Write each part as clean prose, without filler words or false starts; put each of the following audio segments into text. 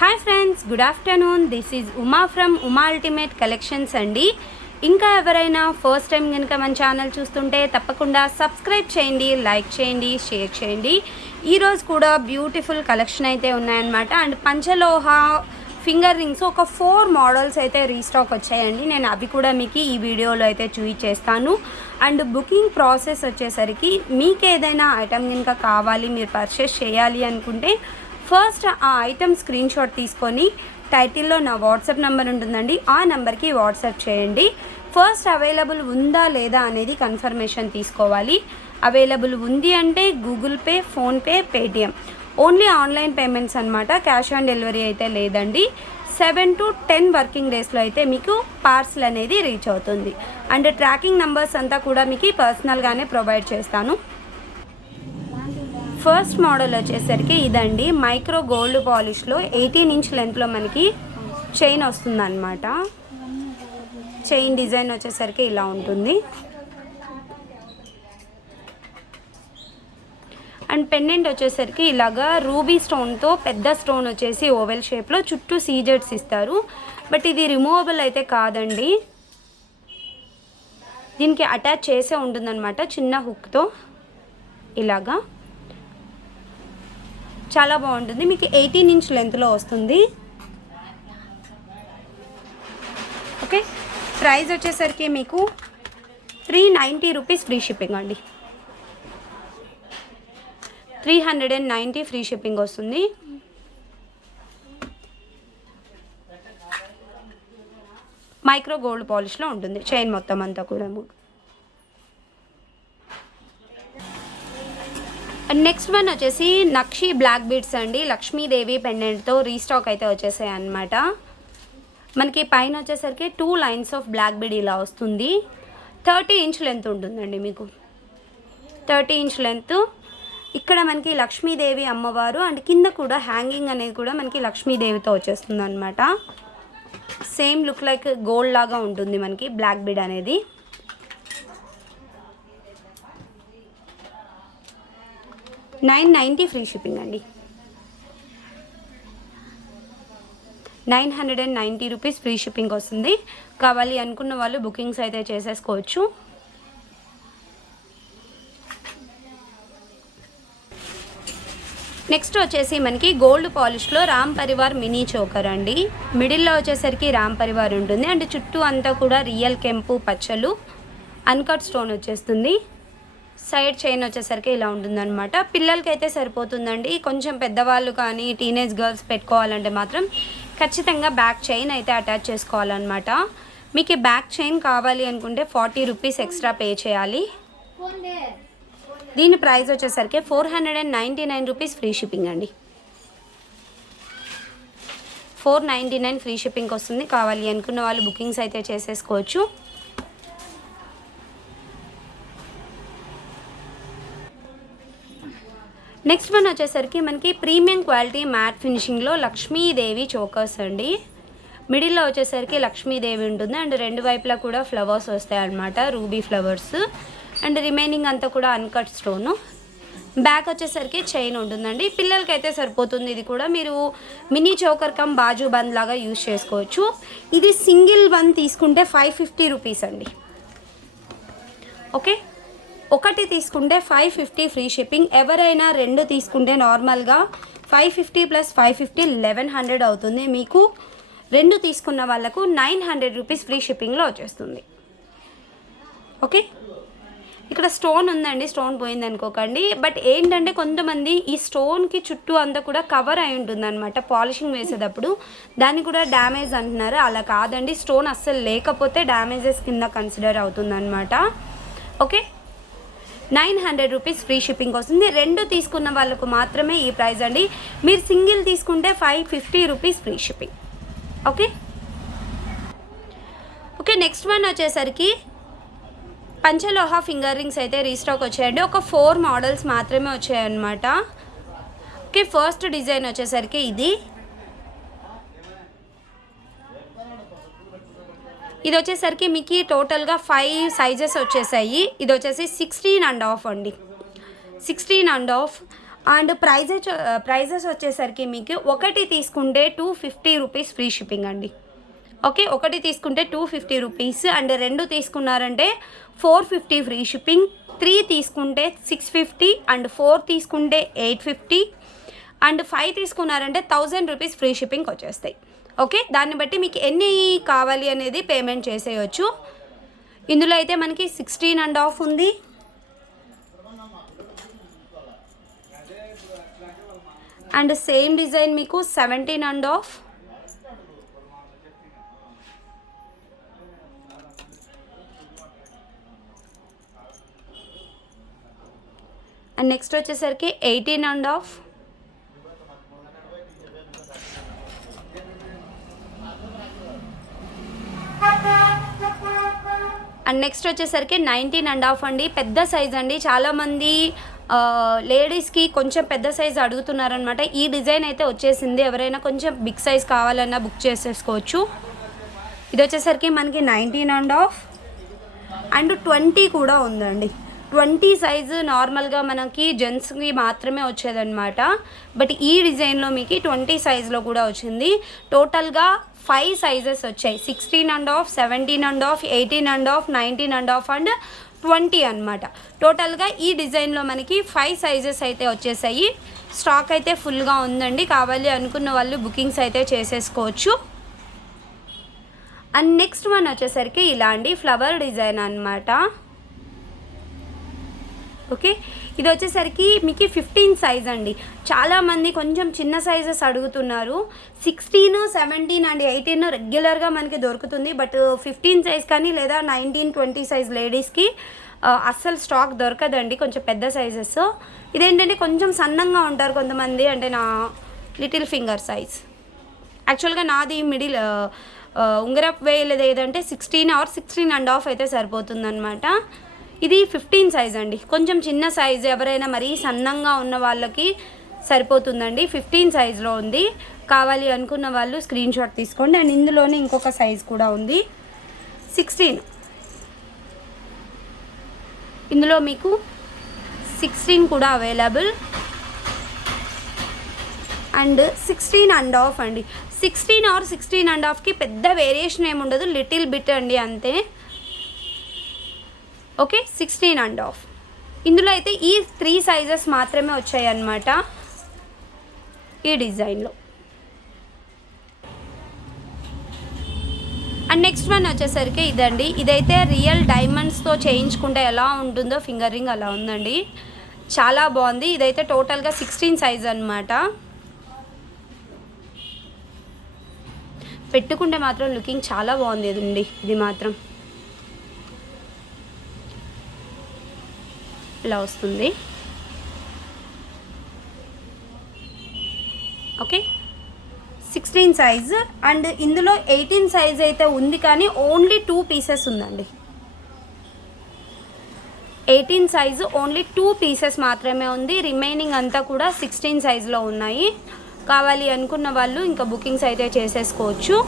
Hi friends, good afternoon. This is Uma from Uma ultimate collections అండి. ఇంకా ఎవరైనా ఫస్ట్ టైం కనుక మన ఛానల్ చూస్తుంటే తప్పకుండా సబ్స్క్రైబ్ చేయండి, లైక్ చేయండి, షేర్ చేయండి. ఈరోజు కూడా బ్యూటిఫుల్ కలెక్షన్ అయితే ఉన్నాయన్నమాట. అండ్ పంచలోహ ఫింగర్ రింగ్స్ ఒక 4 మోడల్స్ అయితే రీస్టాక్ వచ్చాయండి. నేను అవి కూడా మీకు ఈ వీడియోలో అయితే చూపించేస్తాను. అండ్ బుకింగ్ ప్రాసెస్ వచ్చేసరికి మీకు ఏదైనా ఐటమ్ కనుక కావాలి, మీరు పర్చేస్ చేయాలి అనుకుంటే ఫస్ట్ ఆ ఐటమ్ స్క్రీన్ షాట్ తీసుకొని టైటిల్లో నా వాట్సాప్ నెంబర్ ఉంటుందండి, ఆ నెంబర్కి వాట్సాప్ చేయండి. ఫస్ట్ అవైలబుల్ ఉందా లేదా అనేది కన్ఫర్మేషన్ తీసుకోవాలి. అవైలబుల్ ఉంది అంటే Google pay, PhonePe, Paytm only online payments అనమాట. క్యాష్ ఆన్ డెలివరీ అయితే లేదండి. 7 to 10 వర్కింగ్ డేస్లో అయితే మీకు పార్సల్ అనేది రీచ్ అవుతుంది. అండ్ ట్రాకింగ్ నెంబర్స్ అంతా కూడా మీకు పర్సనల్గానే ప్రొవైడ్ చేస్తాను. ఫస్ట్ మోడల్ వచ్చేసరికి ఇదండి, మైక్రో గోల్డ్ పాలిష్లో 18 ఇంచ్ లెంత్లో మనకి చైన్ వస్తుందన్నమాట. చైన్ డిజైన్ వచ్చేసరికి ఇలా ఉంటుంది. అండ్ పెండెంట్ వచ్చేసరికి ఇలాగా రూబీ స్టోన్తో పెద్ద స్టోన్ వచ్చేసి ఓవెల్ షేప్లో చుట్టూ సీజెడ్స్ ఇస్తారు. బట్ ఇది రిమూవబుల్ అయితే కాదండి, దీనికి అటాచ్ చేసే ఉంటుందన్నమాట చిన్న హుక్తో. ఇలాగా చాలా బాగుంటుంది. మీకు 18 ఇంచ్ లెంత్లో వస్తుంది. ఓకే, ప్రైస్ వచ్చేసరికి మీకు 390 రూపీస్ ఫ్రీ షిప్పింగ్ అండి. 390 ఫ్రీ షిప్పింగ్ వస్తుంది. మైక్రో గోల్డ్ పాలిష్లో ఉంటుంది చైన్ మొత్తం అంతా కూడా. నెక్స్ట్ వన్ వచ్చేసి నక్షి బ్లాక్ బీడ్స్ అండి. లక్ష్మీదేవి పెండెంట్తో రీస్టాక్ అయితే వచ్చేసాయి అన్నమాట. మనకి పైన వచ్చేసరికి 2 లైన్స్ ఆఫ్ బ్లాక్ బీడ్ ఇలా వస్తుంది. 30 ఇంచ్ లెంత్ ఉంటుందండి మీకు. 30 ఇంచ్ లెంత్. ఇక్కడ మనకి లక్ష్మీదేవి అమ్మవారు అండ్ కింద కూడా హ్యాంగింగ్ అనేది కూడా మనకి లక్ష్మీదేవితో వచ్చేస్తుంది అనమాట. సేమ్ లుక్ లైక్ గోల్డ్ లాగా ఉంటుంది మనకి బ్లాక్ బీడ్ అనేది. $990 ఫ్రీ షిప్పింగ్ అండి. 990 రూపీస్ ఫ్రీ షిప్పింగ్ వస్తుంది. కావాలి అనుకున్న వాళ్ళు బుకింగ్స్ అయితే చేసేసుకోవచ్చు. నెక్స్ట్ వచ్చేసి మనకి గోల్డ్ పాలిష్లో రామ్ పరివార్ మినీ చోకర్ అండి. మిడిల్లో వచ్చేసరికి రామ్ పరివార్ ఉంటుంది అండ్ చుట్టూ అంతా కూడా రియల్ కెంపు పచ్చలు అన్కట్ స్టోన్ వచ్చేస్తుంది. సైడ్ చైన్ వచ్చేసరికి ఇలా ఉంటుందన్నమాట. పిల్లలకి అయితే సరిపోతుందండి. కొంచెం పెద్దవాళ్ళు కానీ టీనేజ్ గర్ల్స్ పెట్టుకోవాలంటే మాత్రం ఖచ్చితంగా బ్యాక్ చైన్ అయితే అటాచ్ చేసుకోవాలన్నమాట. మీకు బ్యాక్ చైన్ కావాలి అనుకుంటే 40 రూపీస్ ఎక్స్ట్రా పే చేయాలి. దీని ప్రైస్ వచ్చేసరికి 499 రూపీస్ ఫ్రీ షిప్పింగ్ అండి. 499 ఫ్రీ షిప్పింగ్ వస్తుంది. కావాలి అనుకున్న వాళ్ళు బుకింగ్స్ అయితే చేసేసుకోవచ్చు. నెక్స్ట్ వన్ వచ్చేసరికి మనకి ప్రీమియం క్వాలిటీ మ్యాట్ ఫినిషింగ్లో లక్ష్మీదేవి చోకర్స్ అండి. మిడిల్లో వచ్చేసరికి లక్ష్మీదేవి ఉంటుంది అండ్ రెండు వైపులా కూడా ఫ్లవర్స్ వస్తాయి అన్నమాట, రూబీ ఫ్లవర్స్. అండ్ రిమైనింగ్ అంతా కూడా అన్కట్ స్టోను. బ్యాక్ వచ్చేసరికి చైన్ ఉంటుందండి. పిల్లలకి అయితే సరిపోతుంది. ఇది కూడా మీరు మినీ చోకర్ కమ్ బాజు బంద్ లాగా యూజ్ చేసుకోవచ్చు. ఇది సింగిల్ వన్ తీసుకుంటే 550 రూపీస్ అండి. ఓకే, ఒకటి తీసుకుంటే 550 ఫ్రీ షిప్పింగ్. ఎవరైనా 2 తీసుకుంటే నార్మల్గా 550 + 550 1100 అవుతుంది. మీకు 2 తీసుకున్న వాళ్ళకు 900 రూపీస్ ఫ్రీ షిప్పింగ్లో వచ్చేస్తుంది. ఓకే, ఇక్కడ స్టోన్ ఉందండి, స్టోన్ పోయింది అనుకోకండి. బట్ ఏంటంటే కొంతమంది ఈ స్టోన్కి చుట్టూ అంతా కూడా కవర్ అయి ఉంటుందన్నమాట పాలిషింగ్ వేసేటప్పుడు, దాన్ని కూడా డ్యామేజ్ అంటున్నారు. అలా కాదండి, స్టోన్ అస్సలు లేకపోతే డ్యామేజెస్ కింద కన్సిడర్ అవుతుందన్నమాట. ఓకే, 900 రూపీస్ ఫ్రీ షిప్పింగ్ వస్తుంది. 2 తీసుకున్న వాళ్ళకు మాత్రమే ఈ ప్రైస్ అండి. మీరు సింగిల్ తీసుకుంటే 550 rupees free shipping. Okay okay next one వచ్చేసరికి పంచలోహ ఫింగర్ రింగ్స్ అయితే రీస్టాక్ వచ్చాయండి. ఒక 4 మోడల్స్ మాత్రమే వచ్చాయన్నమాట. ఓకే, ఫస్ట్ డిజైన్ వచ్చేసరికి ఇది వచ్చేసరికి మీకు టోటల్గా 5 సైజెస్ వచ్చేసాయి. ఇది వచ్చేసి 16.5 అండి. 16.5 అండ్ ప్రైజెస్ వచ్చేసరికి మీకు ఒకటి తీసుకుంటే 250 రూపీస్ ఫ్రీ షిప్పింగ్ అండి. ఓకే, ఒకటి తీసుకుంటే 250 రూపీస్ అండ్ 2 తీసుకున్నారంటే 450 ఫ్రీ షిప్పింగ్, 3 తీసుకుంటే 650 అండ్ 4 తీసుకుంటే 850 అండ్ 5 తీసుకున్నారంటే 1000 రూపీస్ ఫ్రీ షిప్పింగ్ వచ్చేస్తాయి. ఓకే, దాన్ని బట్టి మీకు ఎన్ని కావాలి అనేది పేమెంట్ చేసేయచ్చు. ఇందులో అయితే మనకి 16.5 ఉంది, అండ్ సేమ్ డిజైన్ మీకు 17.5, అండ్ నెక్స్ట్ వచ్చేసరికి 18.5, అండ్ నెక్స్ట్ వచ్చేసరికి 19.5 అండి. పెద్ద సైజ్ అండి, చాలామంది లేడీస్కి కొంచెం పెద్ద సైజ్ అడుగుతున్నారనమాట. ఈ డిజైన్ అయితే వచ్చేసింది, ఎవరైనా కొంచెం బిగ్ సైజ్ కావాలన్నా బుక్ చేసేసుకోవచ్చు. ఇది వచ్చేసరికి మనకి 19.5 అండ్ 20 కూడా ఉందండి. 20 సైజు నార్మల్గా మనకి జెంట్స్కి మాత్రమే వచ్చేదన్నమాట. బట్ ఈ డిజైన్లో మీకు 20 సైజులో కూడా వచ్చింది. టోటల్గా 5 సైజెస్ వచ్చాయి, 16.5, 17.5, 18.5, 19.5 అండ్ 20 అనమాట. టోటల్గా ఈ డిజైన్లో మనకి 5 సైజెస్ అయితే వచ్చేసాయి. స్టాక్ అయితే ఫుల్గా ఉందండి, కావాలి అనుకున్న వాళ్ళు బుకింగ్స్ అయితే చేసేసుకోవచ్చు. అండ్ నెక్స్ట్ వన్ వచ్చేసరికి ఇలాంటి ఫ్లవర్ డిజైన్ అనమాట. ఓకే, ఇది వచ్చేసరికి మీకు 15 సైజ్ అండి. చాలామంది కొంచెం చిన్న సైజెస్ అడుగుతున్నారు. 16, 17 అండ్ 18 రెగ్యులర్గా మనకి దొరుకుతుంది. బట్ 15 సైజ్ కానీ లేదా 19, 20 సైజ్ లేడీస్కి అస్సలు స్టాక్ దొరకదండి, కొంచెం పెద్ద సైజెస్. ఇదేంటంటే కొంచెం సన్నంగా ఉంటారు కొంతమంది, అంటే నా లిటిల్ ఫింగర్ సైజ్. యాక్చువల్గా నాది మిడిల్ ఉంగరపు వేయలేదు, ఏదంటే 16 ఆర్ 16.5 అయితే సరిపోతుందన్నమాట. ఇది 15 సైజ్ అండి, కొంచెం చిన్న సైజు, ఎవరైనా మరీ సన్నంగా ఉన్న వాళ్ళకి సరిపోతుందండి. 15 సైజులో ఉంది, కావాలి అనుకున్న వాళ్ళు స్క్రీన్ షాట్ తీసుకోండి. అండ్ ఇందులోనే ఇంకొక సైజ్ కూడా ఉంది 16. ఇందులో మీకు 16 కూడా అవైలబుల్ అండ్ 16.5 అండి. 16 ఆర్ 16.5కి పెద్ద వేరియేషన్ ఏమి ఉండదు, లిటిల్ బిట్ అండి అంతే. ఓకే, 16.5. ఇందులో అయితే ఈ 3 సైజెస్ మాత్రమే వచ్చాయి అన్నమాట ఈ డిజైన్లో. అండ్ నెక్స్ట్ వన్ వచ్చేసరికి ఇదండి. ఇదైతే రియల్ డైమండ్స్తో చేయించుకుంటే ఎలా ఉంటుందో ఫింగర్ రింగ్ అలా ఉందండి, చాలా బాగుంది. ఇదైతే టోటల్గా 16 సైజ్ అనమాట. పెట్టుకుంటే మాత్రం లుకింగ్ చాలా బాగుంది ఇదండి. ఇది మాత్రం ఇలా వస్తుంది. ఓకే, 16 సైజ్ అండ్ ఇందులో 18 సైజ్ అయితే ఉంది, కానీ ఓన్లీ 2 పీసెస్ ఉందండి. 18 సైజు ఓన్లీ 2 పీసెస్ మాత్రమే ఉంది, రిమైనింగ్ అంతా కూడా 16 సైజులో ఉన్నాయి. కావాలి అనుకున్న వాళ్ళు ఇంకా బుకింగ్స్ అయితే చేసేసుకోవచ్చు.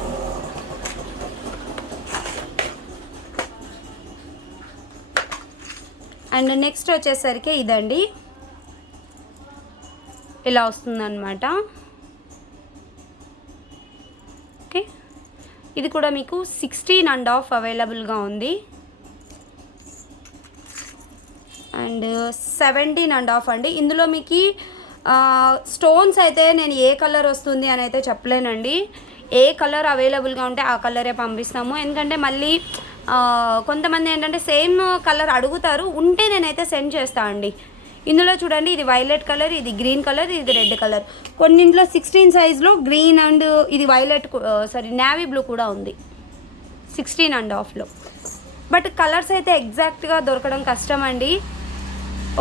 అండ్ నెక్స్ట్ వచ్చేసరికి ఇదండి, ఇలా వస్తుందన్నమాట. ఓకే, ఇది కూడా మీకు 16.5 అవైలబుల్గా ఉంది అండ్ 17.5 అండి. ఇందులో మీకు స్టోన్స్ అయితే నేను ఏ కలర్ వస్తుంది అని అయితే చెప్పలేనండి. ఏ కలర్ అవైలబుల్గా ఉంటే ఆ కలరే పంపిస్తాము, ఎందుకంటే మళ్ళీ కొంతమంది ఏంటంటే సేమ్ కలర్ అడుగుతారు, ఉంటే నేనైతే సెండ్ చేస్తాను అండి. ఇందులో చూడండి, ఇది వైలెట్ కలర్, ఇది గ్రీన్ కలర్, ఇది రెడ్ కలర్. కొన్నింట్లో 16 సైజ్లో గ్రీన్ అండ్ ఇది వైలెట్ నేవీ బ్లూ కూడా ఉంది 16.5లో. బట్ కలర్స్ అయితే ఎగ్జాక్ట్గా దొరకడం కష్టం అండి.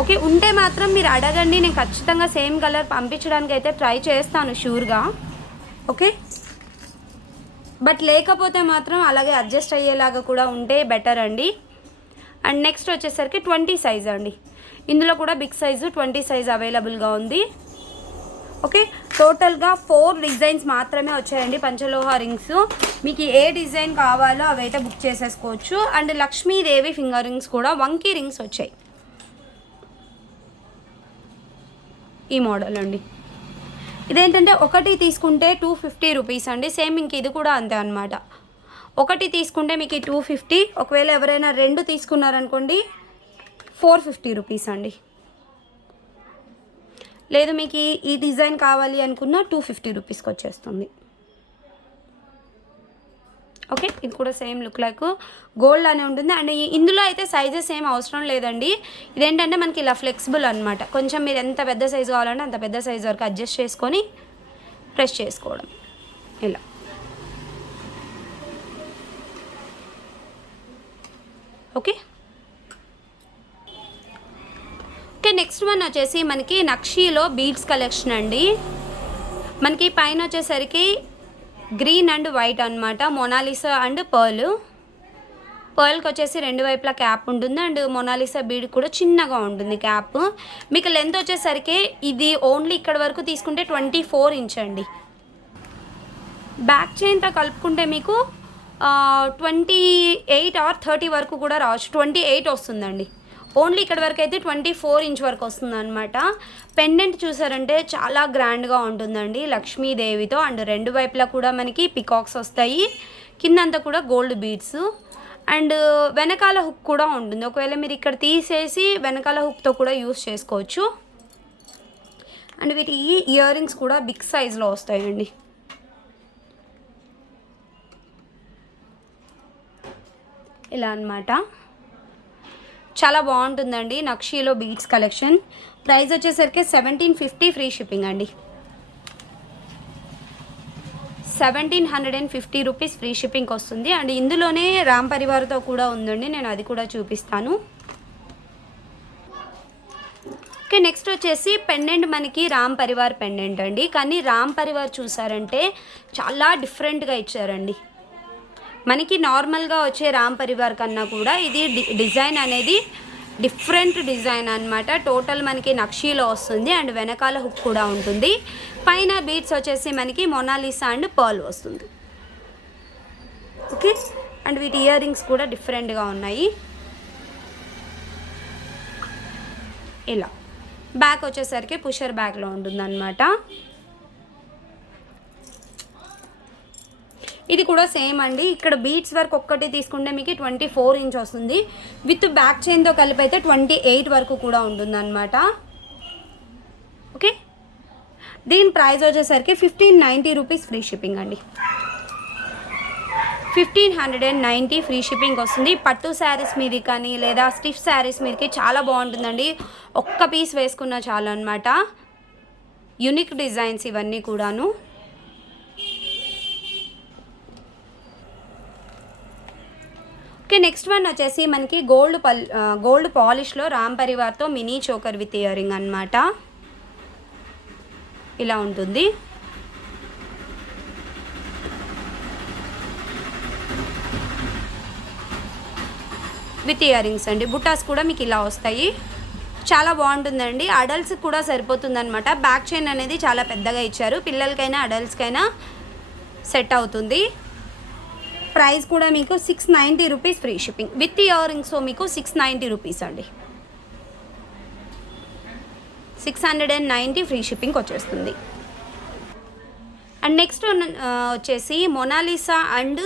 ఓకే, ఉంటే మాత్రం మీరు అడగండి, నేను ఖచ్చితంగా సేమ్ కలర్ పంపించడానికి అయితే ట్రై చేస్తాను షూర్గా. ఓకే, బట్ లేకపోతే మాత్రం అలాగే అడ్జస్ట్ అయ్యేలాగా కూడా ఉంటే బెటర్ అండి. అండ్ నెక్స్ట్ వచ్చేసరికి 20 సైజ్ అండి. ఇందులో కూడా బిగ్ సైజు 20 సైజ్ అవైలబుల్గా ఉంది. ఓకే, టోటల్గా 4 డిజైన్స్ మాత్రమే వచ్చాయండి పంచలోహ రింగ్స్. మీకు ఏ డిజైన్ కావాలో అవైతే బుక్ చేసేసుకోవచ్చు. అండ్ లక్ష్మీదేవి ఫింగర్ రింగ్స్ కూడా వంకీ రింగ్స్ వచ్చాయి. ఈ మోడల్ అండి. ఇదేంటంటే ఒకటి తీసుకుంటే 250 రూపీస్ అండి. సేమ్ ఇంక ఇది కూడా అంతే అనమాట. ఒకటి తీసుకుంటే మీకు 250, ఒకవేళ ఎవరైనా 2 తీసుకున్నారనుకోండి 450 రూపీస్ అండి. లేదు మీకు ఈ డిజైన్ కావాలి అనుకున్న 250 రూపీస్కి వచ్చేస్తుంది. ఓకే, ఇది కూడా సేమ్ లుక్ లైక్ గోల్డ్ అనే ఉంటుంది. అండ్ ఇందులో అయితే సైజెస్ ఏం అవసరం లేదండి. ఇదేంటంటే మనకి ఇలా ఫ్లెక్సిబుల్ అనమాట. కొంచెం మీరు ఎంత పెద్ద సైజు కావాలంటే అంత పెద్ద సైజు వరకు అడ్జస్ట్ చేసుకొని ప్రెస్ చేసుకోవడం ఇలా. ఓకే ఓకే నెక్స్ట్ వన్ వచ్చేసి మనకి నక్షీలో బీడ్స్ కలెక్షన్ అండి. మనకి పైన వచ్చేసరికి గ్రీన్ అండ్ వైట్ అనమాట, మొనాలిసా అండ్ పర్ల్కి వచ్చేసి 2 వైపులా క్యాప్ ఉంటుంది. అండ్ మొనాలిసా బీడ్ కూడా చిన్నగా ఉంటుంది క్యాప్. మీకు లెంత్ వచ్చేసరికి ఇది ఓన్లీ ఇక్కడ వరకు తీసుకుంటే 24 ఇంచ్ అండి. బ్యాక్ చైన్తో కలుపుకుంటే మీకు 28 or 30 వరకు కూడా రావచ్చు. 28 వస్తుందండి. ఓన్లీ ఇక్కడ వరకు అయితే 24 ఇంచ్ వరకు వస్తుంది అనమాట. పెండెంట్ చూసారంటే చాలా గ్రాండ్గా ఉంటుందండి లక్ష్మీదేవితో. అండ్ 2 వైపులా కూడా మనకి పికాక్స్ వస్తాయి. కిందంతా కూడా గోల్డ్ బీడ్స్. అండ్ వెనకాల హుక్ కూడా ఉంటుంది. ఒకవేళ మీరు ఇక్కడ తీసేసి వెనకాల హుక్తో కూడా యూస్ చేసుకోవచ్చు. అండ్ వీటి ఇయర్ రింగ్స్ కూడా బిగ్ సైజ్లో వస్తాయండి. ఇలా అన్నమాట. చాలా బాగుంటుందండి నక్షీలో బీడ్స్ కలెక్షన్. ప్రైస్ వచ్చేసరికి 1750 ఫ్రీ షిప్పింగ్ అండి. 1750 రూపీస్ ఫ్రీ షిప్పింగ్కి వస్తుంది. అండ్ ఇందులోనే రామ్ పరివార్తో కూడా ఉందండి, నేను అది కూడా చూపిస్తాను. ఓకే నెక్స్ట్ వచ్చేసి పెండెంట్ మనకి రామ్ పరివార్ పెండెంట్ అండి. కానీ రామ్ పరివార్ చూసారంటే చాలా డిఫరెంట్గా ఇచ్చారండి. మనకి నార్మల్గా వచ్చే రామ్ పరివార్ కన్నా కూడా ఇది డిజైన్ అనేది డిఫరెంట్ డిజైన్ అనమాట. టోటల్ మనకి నక్షీలో వస్తుంది. అండ్ వెనకాల హుక్ కూడా ఉంటుంది. పైన బీడ్స్ వచ్చేసి మనకి మొనాలిసా అండ్ పర్ల్ వస్తుంది. ఓకే అండ్ వీటి ఇయర్ రింగ్స్ కూడా డిఫరెంట్గా ఉన్నాయి. ఇలా బ్యాక్ వచ్చేసరికి పుషర్ బ్యాగ్లో ఉంటుంది అనమాట. ఇది కూడా సేమ్ అండి. ఇక్కడ బీడ్స్ వర్క్ ఒక్కటి తీసుకుంటే మీకు 24 ఇంచ్ వస్తుంది. విత్ బ్యాక్ చైన్తో కలిపి అయితే 28 వరకు కూడా ఉంటుంది అనమాట. ఓకే దీని ప్రైస్ వచ్చేసరికి 1590 రూపీస్ ఫ్రీ షిప్పింగ్ అండి. 1590 ఫ్రీ షిప్పింగ్ వస్తుంది. పట్టు శారీస్ మీది కానీ లేదా స్టిఫ్ శారీస్ మీదకి చాలా బాగుంటుందండి. ఒక్క పీస్ వేసుకున్నా చాలు అనమాట. యూనిక్ డిజైన్స్ ఇవన్నీ కూడాను. ఓకే నెక్స్ట్ వన్ వచ్చేసి మనకి గోల్డ్ పాలిష్లో రామ్ పరివార్తో mini choker with earring అనమాట. ఇలా ఉంటుంది. విత్ ఇయర్ రింగ్స్ అండి. బుట్టాస్ కూడా మీకు ఇలా వస్తాయి. చాలా బాగుంటుందండి. అడల్ట్స్ కూడా సరిపోతుంది అనమాట. బ్యాక్ చైన్ అనేది చాలా పెద్దగా ఇచ్చారు. పిల్లలకైనా అడల్ట్స్కైనా సెట్ అవుతుంది. ప్రైస్ కూడా మీకు 690 rupees free shipping with ear rings. మీకు 690 రూపీస్ అండి. 690 ఫ్రీ షిప్పింగ్ వచ్చేస్తుంది. అండ్ నెక్స్ట్ వచ్చేసి మొనాలిసా అండ్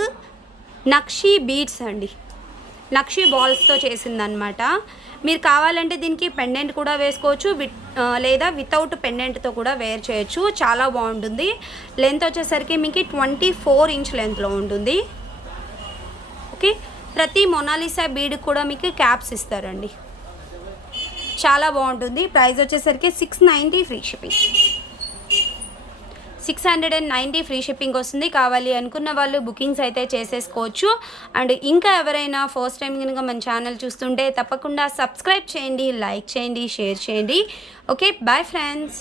నక్షీ బీడ్స్ అండి. నక్షీ బాల్స్తో చేసిందనమాట. మీరు కావాలంటే దీనికి పెండెంట్ కూడా వేసుకోవచ్చు, లేదా వితౌట్ పెండెంట్తో కూడా వేర్ చేయొచ్చు. చాలా బాగుంటుంది. లెంత్ వచ్చేసరికి మీకు 24 ఇంచ్ లెంత్లో ఉంటుంది. ఓకే ప్రతి మొనాలిసా బీడ్ కూడా మీకు క్యాప్స్ ఇస్తారండి. చాలా బాగుంటుంది. ప్రైస్ వచ్చేసరికి 690 ఫ్రీ షిప్పింగ్. 690 ఫ్రీ షిప్పింగ్ వస్తుంది. కావాలి అనుకున్న వాళ్ళు బుకింగ్స్ అయితే చేసేసుకోవచ్చు. అండ్ ఇంకా ఎవరైనా ఫస్ట్ టైం కనుక మన ఛానల్ చూస్తుంటే తప్పకుండా సబ్స్క్రైబ్ చేయండి, లైక్ చేయండి, షేర్ చేయండి. Okay bye friends.